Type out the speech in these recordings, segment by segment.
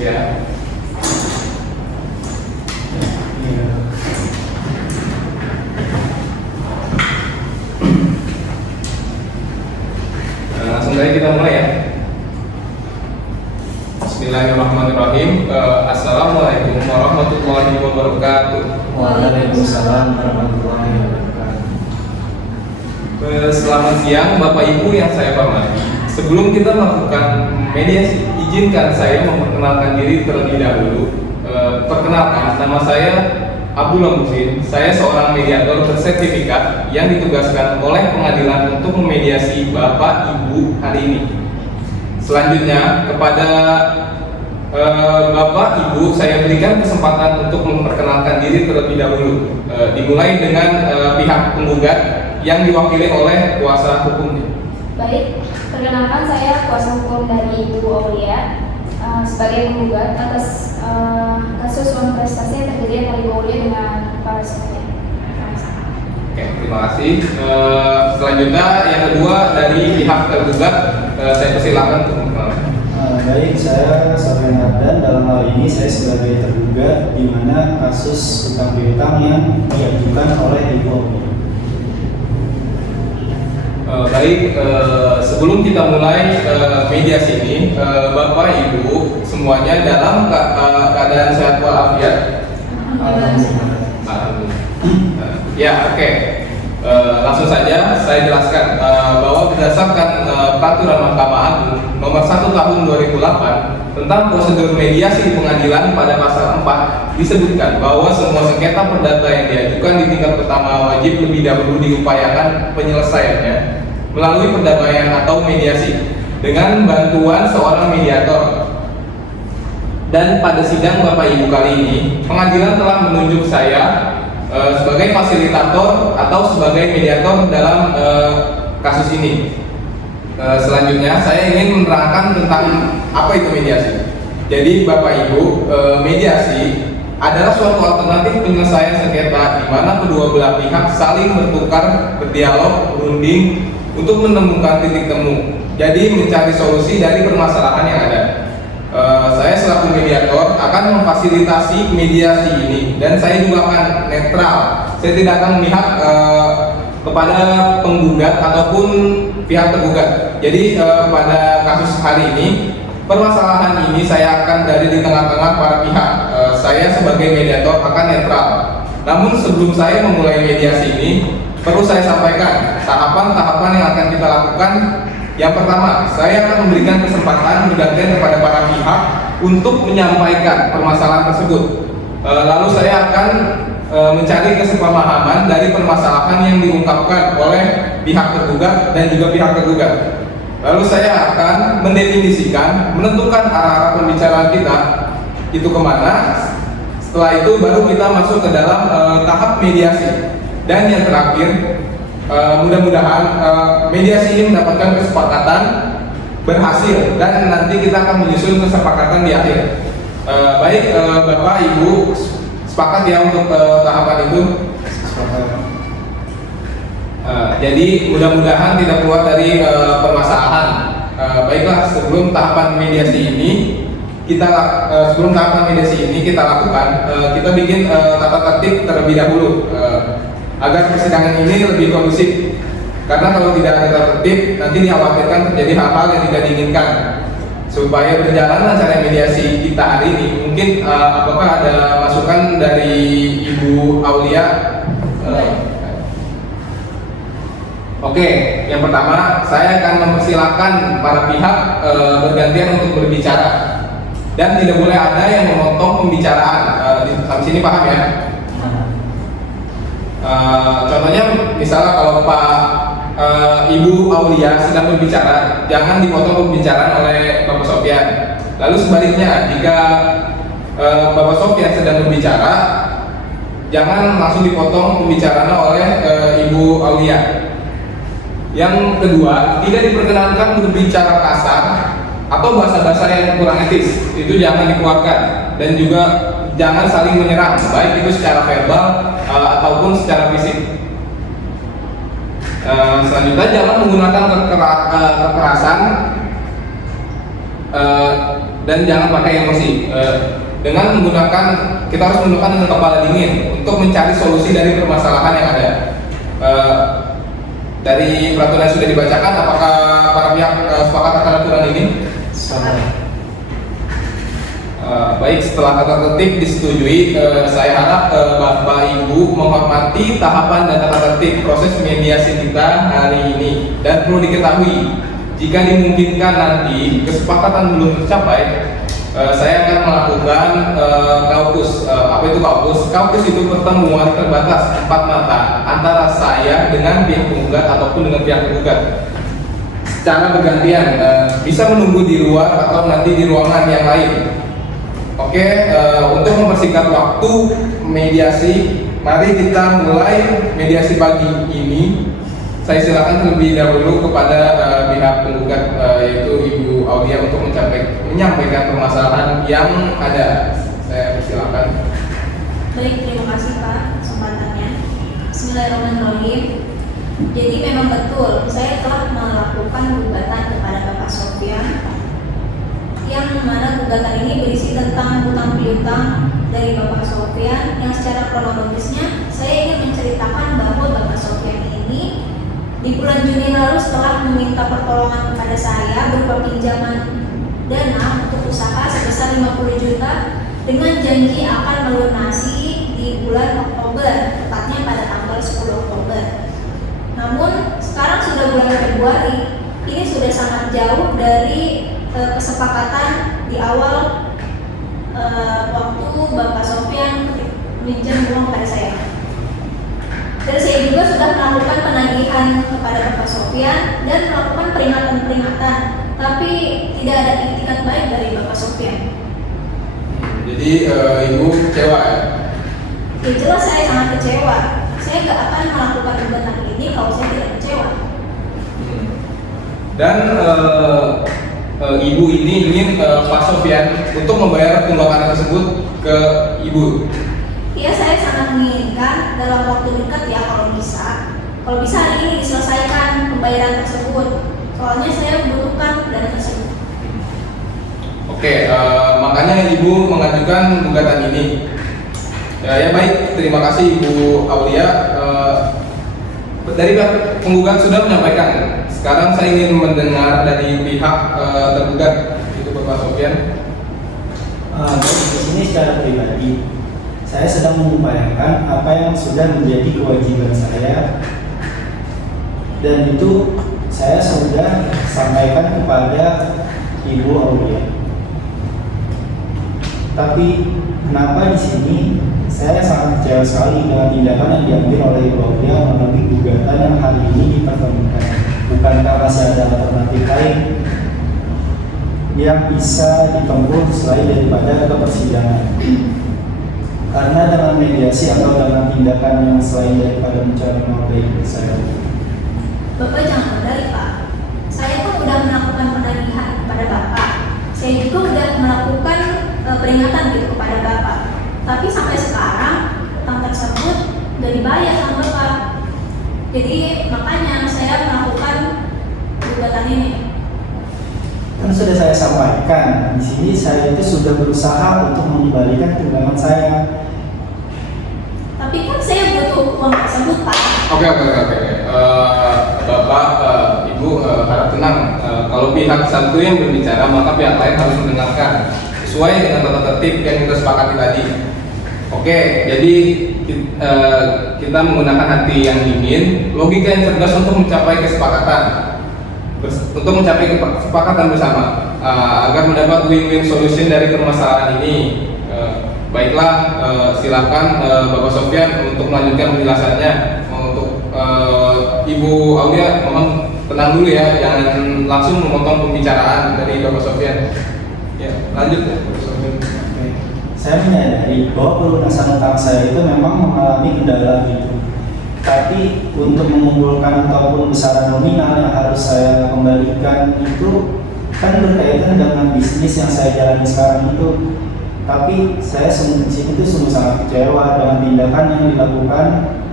Ya. Langsung saja kita mulai ya. Bismillahirrahmanirrahim. Assalamualaikum warahmatullahi wabarakatuh. Waalaikumsalam warahmatullahi wabarakatuh. Selamat siang Bapak Ibu yang saya hormati. Sebelum kita melakukan mediasi, izinkan saya memperkenalkan diri terlebih dahulu. Perkenalkan, nama saya Abdullah Musin. Saya seorang mediator bersertifikat yang ditugaskan oleh pengadilan untuk memediasi Bapak Ibu hari ini. Selanjutnya, kepada Bapak Ibu saya berikan kesempatan untuk memperkenalkan diri terlebih dahulu. Dimulai dengan pihak penggugat yang diwakili oleh kuasa hukumnya. Baik, perkenalkan saya kuasa hukum dari Ibu Aulia sebagai penggugat atas kasus uang prestasi yang terjadi antara Ibu Aulia dengan para semuanya. Oke, terima kasih. Selanjutnya yang kedua dari pihak tergugat, saya persilakan untuk memperkenalkan. Baik, saya Sofian Ardan. Dalam hal ini saya sebagai tergugat di mana kasus utang piutang yang diajukan oleh Ibu Aulia. Baik, sebelum kita mulai mediasi ini, Bapak Ibu semuanya dalam keadaan sehat walafiat. Ya, oke. Langsung saja saya jelaskan bahwa berdasarkan Peraturan Mahkamah Agung Nomor 1 Tahun 2008 tentang prosedur mediasi di pengadilan pada pasal 4 disebutkan bahwa semua sengketa perdata yang diajukan di tingkat pertama wajib lebih dahulu diupayakan penyelesaiannya melalui perdamaian atau mediasi dengan bantuan seorang mediator. Dan pada sidang Bapak Ibu kali ini, pengadilan telah menunjuk saya sebagai fasilitator atau sebagai mediator dalam kasus ini. Selanjutnya saya ingin menerangkan tentang apa itu mediasi. Jadi Bapak Ibu, mediasi adalah suatu alternatif penyelesaian sengketa di mana kedua belah pihak saling bertukar, berdialog, berunding untuk menemukan titik temu. Jadi mencari solusi dari permasalahan yang ada. Saya selaku mediator akan memfasilitasi mediasi ini dan saya juga akan netral. Saya tidak akan memihak kepada penggugat ataupun pihak tergugat. Jadi pada kasus hari ini, permasalahan ini saya akan dari di tengah-tengah para pihak. Saya sebagai mediator akan netral. Namun sebelum saya memulai mediasi ini, perlu saya sampaikan tahapan-tahapan yang akan kita lakukan. Yang pertama, saya akan memberikan kesempatan bergantian kepada para pihak untuk menyampaikan permasalahan tersebut. Lalu saya akan mencari kesepahaman dari permasalahan yang diungkapkan oleh pihak tergugat dan juga pihak tergugat. Lalu saya akan mendefinisikan, menentukan arah-arah pembicaraan kita itu kemana. Setelah itu baru kita masuk ke dalam tahap mediasi. Dan yang terakhir, mudah-mudahan mediasi ini mendapatkan kesepakatan berhasil dan nanti kita akan menyusun kesepakatan di akhir. Baik, Bapak Ibu sepakat ya untuk tahapan itu? Jadi mudah-mudahan tidak keluar dari permasalahan. Baiklah, sebelum tahapan mediasi ini kita lakukan, kita bikin tata tertib terlebih dahulu agar persidangan ini lebih kondusif. Karena kalau tidak ada tata tertib, nanti dikhawatirkan terjadi hal-hal yang tidak diinginkan. Supaya berjalan lancar mediasi kita hari ini, mungkin apakah ada masukan dari Ibu Aulia? Oke, yang pertama saya akan mempersilahkan para pihak bergantian untuk berbicara dan tidak boleh ada yang memotong pembicaraan. Sampai sini paham ya? Contohnya misalnya kalau Ibu Aulia sedang berbicara, jangan dipotong pembicaraan oleh Bapak Sofian. Lalu sebaliknya, jika Bapak Sofian sedang berbicara, jangan langsung dipotong pembicaraannya oleh Ibu Aulia. Yang kedua, tidak diperkenankan berbicara kasar atau bahasa-bahasa yang kurang etis. Itu jangan dikeluarkan. Dan juga jangan saling menyerang, baik itu secara verbal ataupun secara fisik. Selanjutnya, jangan menggunakan kekerasan dan jangan pakai emosi. Dengan menggunakan, kita harus menggunakan dengan kepala dingin untuk mencari solusi dari permasalahan yang ada. Dari peraturan yang sudah dibacakan, apakah para pihak sepakat akan aturan ini? Baik, setelah kata tertib disetujui, saya harap Bapak Ibu menghormati tahapan dan tata tertib proses mediasi kita hari ini. Dan perlu diketahui, jika dimungkinkan nanti kesepakatan belum tercapai, saya akan melakukan kaukus. Apa itu kaukus? Kaukus itu pertemuan terbatas 4 mata antara saya dengan pihak penggugat ataupun dengan pihak tergugat. Secara bergantian, bisa menunggu di luar atau nanti di ruangan yang lain. Oke, untuk mempersingkat waktu mediasi, mari kita mulai mediasi pagi ini. Saya silakan terlebih dahulu kepada pihak penggugat, yaitu Ibu Aulia, untuk menyampaikan permasalahan yang ada. Saya persilakan. Baik, terima kasih Pak kesempatannya. Bismillahirrahmanirrahim. Jadi memang betul, saya telah melakukan gugatan kepada Bapak Sofyan, yang mana gugatan ini berisi tentang hutang piutang dari Bapak Sofyan, yang secara kronologisnya saya ingin menceritakan bahwa Bapak Sofyan ini di bulan Juni lalu setelah meminta pertolongan kepada saya berupa pinjaman dana untuk usaha sebesar 50 juta dengan janji akan melunasi di bulan Oktober, tepatnya pada tanggal 10 Oktober. Namun sekarang sudah bulan Februari, ini sudah sangat jauh dari kesepakatan di awal waktu Bapak Sofyan minjem uang pada saya. Dan saya juga sudah melakukan penagihan kepada Bapak Sofyan dan melakukan peringatan-peringatan, tapi tidak ada itikat baik dari Bapak Sofyan. Jadi Ibu kecewa ya? Ya jelas saya sangat kecewa. Saya gak akan melakukan gugatan ini kalau saya tidak kecewa. Dan Ibu ini ingin Pak Sofyan untuk membayar tunggakan tersebut ke Ibu. Iya, saya sangat menginginkan dalam waktu dekat ya, kalau bisa. Kalau bisa hari ini diselesaikan pembayaran tersebut. Soalnya saya membutuhkan dana tersebut. Oke, makanya Ibu mengajukan gugatan ini. Ya baik, terima kasih Ibu Aulia. Dari pihak penggugat sudah menyampaikan. Sekarang saya ingin mendengar dari pihak tergugat, itu Bapak Sofyan. Di sini secara pribadi, saya sedang mengupayakan apa yang sudah menjadi kewajiban saya, dan itu saya sudah sampaikan kepada Ibu Aulia. Tapi kenapa di sini saya sangat kecewa sekali dengan tindakan yang diambil oleh Ibu Aulia melalui gugatan yang hari ini dipertemukan. Bukankah masih ada alternatif lain yang bisa ditempuh selain daripada ke persidangan? Karena dengan mediasi atau dengan tindakan yang selain daripada mencari nama baik saya. Bapak jangan berdalih Pak. Saya pun sudah melakukan penagihan kepada Bapak. Saya juga sudah melakukan peringatan gitu kepada Bapak. Tapi sampai sekarang utang tersebut sudah dibayar sama Bapak. Jadi makanya saya melakukan gugatan ini. Kan sudah saya sampaikan, di sini saya itu sudah berusaha untuk mengembalikan tunggangan saya. Tapi kan saya butuh uang tersebut Pak. Oke. Bapak, Ibu harap tenang. Kalau pihak satu yang berbicara, maka pihak lain harus mendengarkan sesuai dengan tata tertib yang kita sepakati tadi. Oke, jadi kita menggunakan hati yang dingin, logika yang cerdas untuk mencapai kesepakatan, bersama, agar mendapat win-win solution dari permasalahan ini. Baiklah, silakan Bapak Sofyan untuk melanjutkan penjelasannya. Untuk Ibu Aulia, mohon tenang dulu ya, jangan langsung memotong pembicaraan dari Bapak Sofyan. Ya, lanjut ya, Bapak Sofyan. Saya menyadari bahwa pelunasan utang saya itu memang mengalami kendala gitu. Tapi untuk mengumpulkan ataupun besaran nominal yang harus saya kembalikan itu kan berkaitan dengan bisnis yang saya jalani sekarang itu. Tapi saya di sini itu sungguh sangat kecewa dengan tindakan yang dilakukan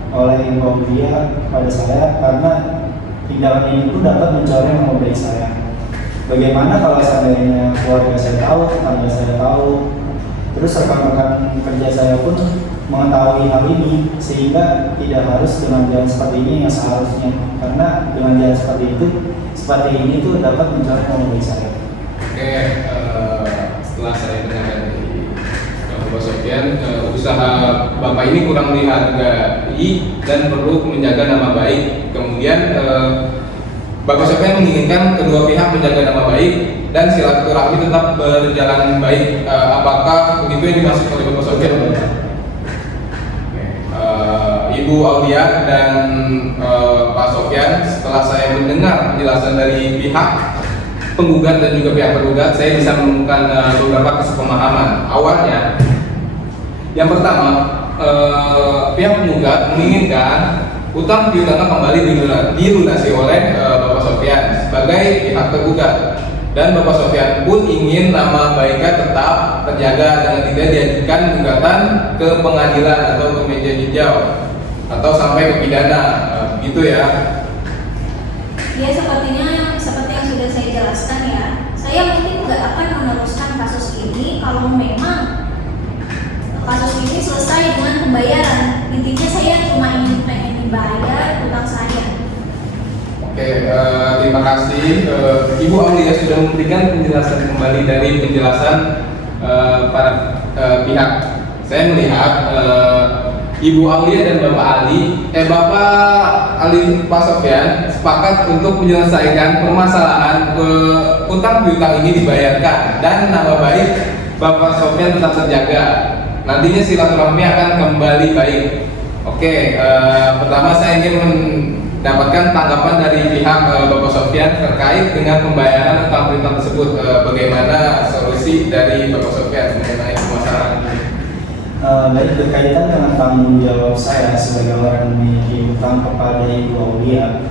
oleh Ibu Aulia kepada saya, karena tindakan ini pun dapat mencoreng nama baik saya. Bagaimana kalau seandainya keluarga saya tahu, tetangga saya tahu, terus rekan-rekan kerja saya pun mengetahui hal ini, sehingga tidak harus dengan jalan seperti ini yang seharusnya, karena dengan jalan seperti ini tuh dapat mencoreng nama baik saya. Oke, setelah saya dengar dari Bapak Sofyan, usaha Bapak ini kurang dihargai dan perlu menjaga nama baik. Kemudian Bapak Sofyan menginginkan kedua pihak menjaga nama baik dan silaturahmi tetap berjalan baik. Apakah begitu yang dimaksud oleh Bapak Sofyan? Ibu Aulia dan Pak Sofyan, setelah saya mendengar penjelasan dari pihak penggugat dan juga pihak tergugat, saya bisa menemukan beberapa kesepemahaman. Awalnya, yang pertama, pihak penggugat menginginkan utang piutangnya kembali dilunasi oleh Bapak Sofyan sebagai pihak tergugat, dan Bapak Sofyan pun ingin nama baiknya tetap terjaga dengan tidak diajukan gugatan ke pengadilan atau ke meja hijau atau sampai ke pidana, gitu ya. Ya, seperti yang sudah saya jelaskan ya, saya mungkin nggak akan meneruskan kasus ini kalau memang kasus ini selesai dengan pembayaran. Intinya saya cuma pengen dibayar utang saya. Oke, terima kasih Ibu Aulia sudah memberikan penjelasan kembali dari penjelasan para pihak. Saya melihat Ibu Aulia dan Bapak Ali Pak Sofyan sepakat untuk menyelesaikan permasalahan utang piutang ini dibayarkan dan nama baik Bapak Sofyan tetap terjaga. Nantinya silaturahmi akan kembali baik. Oke, pertama saya ingin mendapatkan tanggapan dari pihak Bapak Sofyan terkait dengan pembayaran utang piutang tersebut. Bagaimana solusi dari Bapak Sofyan mengenai permasalahan ini? Baik, berkaitan dengan tanggung jawab saya sebagai orang yang memiliki utang kepada Ibu Aulia,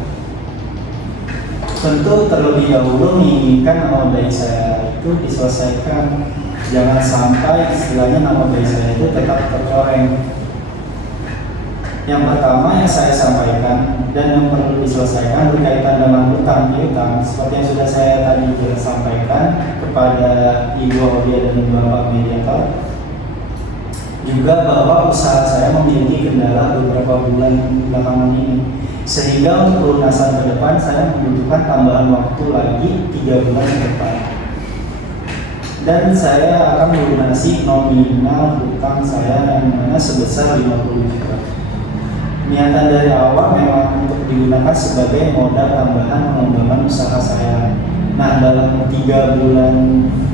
tentu terlebih dahulu menginginkan nama baik saya itu diselesaikan. Jangan sampai istilahnya nama baik saya itu tetap tercoreng. Yang pertama yang saya sampaikan dan yang perlu diselesaikan berkaitan dengan utang piutang, seperti yang sudah saya tadi sampaikan kepada Ibu Aulia dan Bapak mediator, juga bahwa usaha saya memiliki kendala beberapa bulan belakangan ini, sehingga untuk pelunasan ke depan saya membutuhkan tambahan waktu lagi 3 bulan ke depan, dan saya akan melunasi nominal hutang saya yang mana sebesar 50 juta. Niatan dari awal memang untuk digunakan sebagai modal tambahan pengembangan usaha saya. Nah, dalam 3 bulan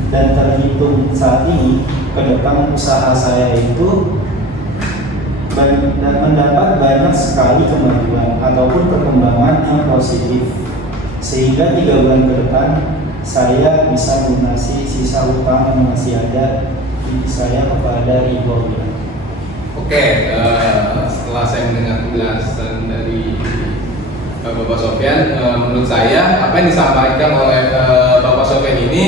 dan terhitung saat ini ke depan usaha saya itu mendapat banyak sekali kemajuan ataupun perkembangan yang positif, sehingga 3 bulan ke depan saya bisa melunasi sisa hutang yang masih ada di saya kepada Ibu Aulia. Oke, setelah saya mendengar penjelasan dari Bapak Sofyan, menurut saya apa yang disampaikan oleh Bapak Sofyan ini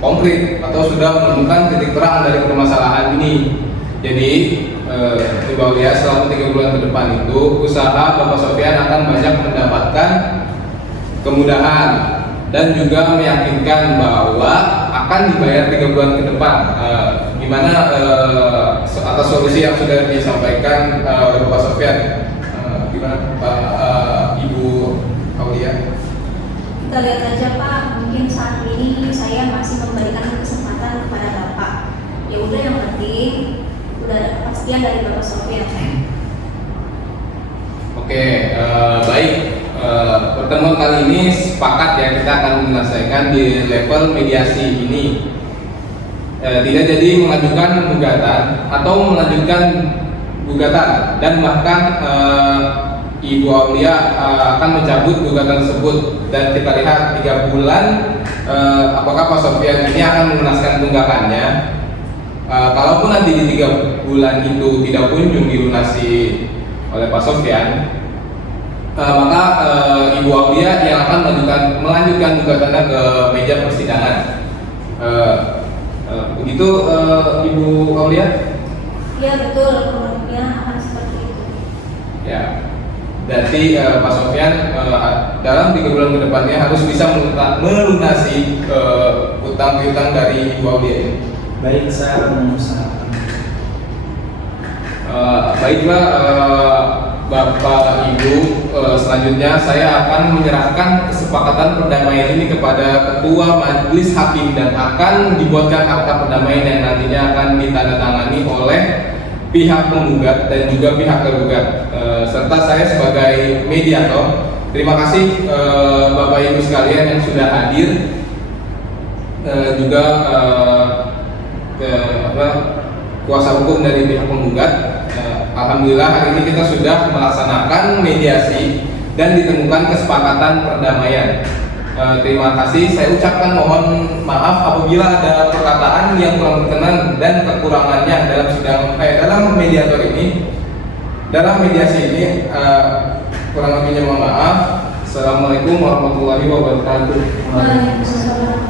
konkret atau sudah menemukan titik terang dari permasalahan ini. Jadi Ibu Aulia, selama 3 bulan ke depan itu usaha Bapak Sofyan akan banyak mendapatkan kemudahan dan juga meyakinkan bahwa akan dibayar 3 bulan ke depan. Gimana atas solusi yang sudah disampaikan oleh Bapak Sofyan? Gimana Pak Ibu Aulia? Kita lihat aja Pak, mungkin saat ini saya masih memberikan kesempatan kepada Bapak. Ya udah, yang penting udah ada kepastian dari Bapak Sofyan. Oke, baik. Pertemuan kali ini sepakat ya, kita akan menyelesaikan di level mediasi ini. Tidak jadi mengajukan gugatan atau melanjutkan gugatan, dan bahkan Ibu Aulia akan mencabut gugatan tersebut, dan kita lihat 3 bulan apakah Pak Sofyan ini akan melunaskan tunggakannya. Kalaupun nanti di 3 bulan itu tidak kunjung dilunasi oleh Pak Sofyan, maka Ibu Aulia yang akan melanjutkan gugatannya ke meja persidangan. Begitu Ibu Aulia? Ya betul, kemungkinan akan seperti itu. Ya. Berarti Pak Sofyan dalam 3 bulan ke depannya harus bisa melunasi utang piutang dari Ibu Aulia ini. Baik, saya akan mengusahakan. Baiklah Bapak Ibu, selanjutnya saya akan menyerahkan kesepakatan perdamaian ini kepada Ketua Majelis Hakim dan akan dibuatkan akta perdamaian yang nantinya akan ditandatangani oleh pihak penggugat dan juga pihak tergugat, serta saya sebagai mediator. Terima kasih Bapak Ibu sekalian yang sudah hadir, juga kuasa hukum dari pihak penggugat. Alhamdulillah hari ini kita sudah melaksanakan mediasi dan ditemukan kesepakatan perdamaian. Terima kasih. Saya ucapkan mohon maaf apabila ada perkataan yang kurang berkenan dan kekurangannya dalam mediator ini, dalam mediasi ini. Kurang lebihnya mohon maaf. Assalamualaikum warahmatullahi wabarakatuh. Waalaikumsalam.